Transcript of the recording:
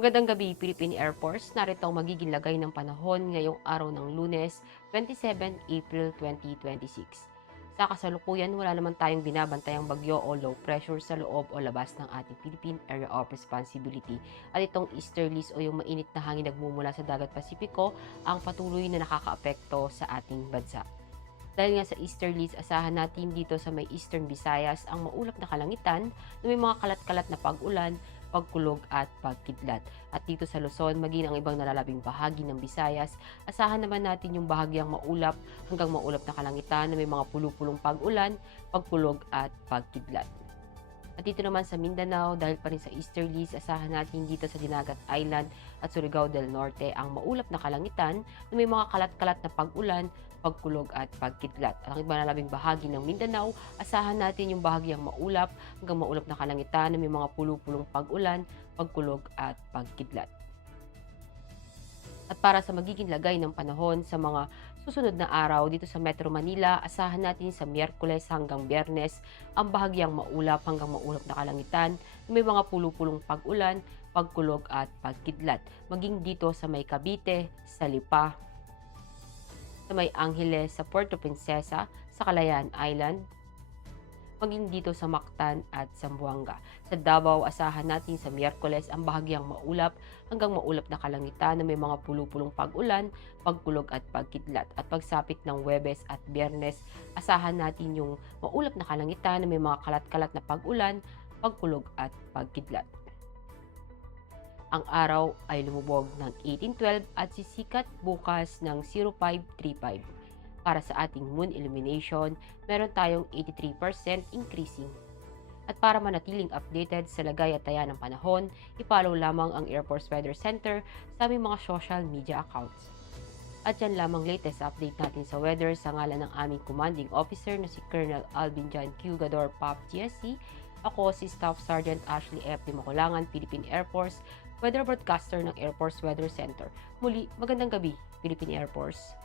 Magandang gabi, Philippine Air Force. Narito ang magiging lagay ng panahon ngayong araw ng Lunes, 27 April 2026. Sa kasalukuyan, wala naman tayong binabantayang bagyo o low pressure sa loob o labas ng ating Philippine Area of Responsibility. At itong easterlies o yung mainit na hangin nagmumula sa dagat Pasipiko ang patuloy na nakakaapekto sa ating bansa. Dahil nga sa easterlies, asahan natin dito sa may Eastern Visayas ang maulap na kalangitan na may mga kalat-kalat na pag-ulan, pagkulog at pagkidlat. At dito sa Luzon, maging ang ibang nalalabing bahagi ng Visayas, asahan naman natin yung bahagyang maulap hanggang maulap na kalangitan na may mga pulupulong pag-ulan, pagkulog at pagkidlat. At dito naman sa Mindanao, dahil pa rin sa easterlies, asahan natin dito sa Dinagat Island at Surigao del Norte ang maulap na kalangitan na may mga kalat-kalat na pag-ulan, pagkulog at pagkidlat. At ang iba na labing bahagi ng Mindanao, asahan natin yung bahagyang maulap hanggang maulap na kalangitan na may mga pulupulong pag-ulan, pagkulog at pagkidlat. At para sa magiging lagay ng panahon sa mga susunod na araw dito sa Metro Manila, asahan natin sa Miyerkules hanggang Biyernes ang bahagyang maulap hanggang maulap na kalangitan na may mga pulupulong pag-ulan, pagkulog at pagkidlat. Maging dito sa may Cavite, sa Lipa, sa may Angeles, sa Puerto Princesa, sa Calayan Island, maging dito sa Mactan at Zamboanga. Sa Davao, asahan natin sa Miyerkules ang bahagyang maulap hanggang maulap na kalangitan na may mga pulupulong pag-ulan, pagkulog at pagkidlat. At pagsapit ng Huwebes at Biyernes, asahan natin yung maulap na kalangitan na may mga kalat-kalat na pag-ulan, pagkulog at pagkidlat. Ang araw ay lumubog ng 1812 at sisikat bukas ng 0535. Para sa ating moon illumination, meron tayong 83% increasing. At para manatiling updated sa lagay at taya ng panahon, i-follow lamang ang Air Force Weather Center sa aming mga social media accounts. At yan lamang latest update natin sa weather sa ngalan ng aming commanding officer na si Colonel Alvin John Q. Gador, POP GSC. Ako si Staff Sergeant Ashley F. de Macolangan, Philippine Air Force, weather broadcaster ng Air Force Weather Center. Muli, magandang gabi, Philippine Air Force.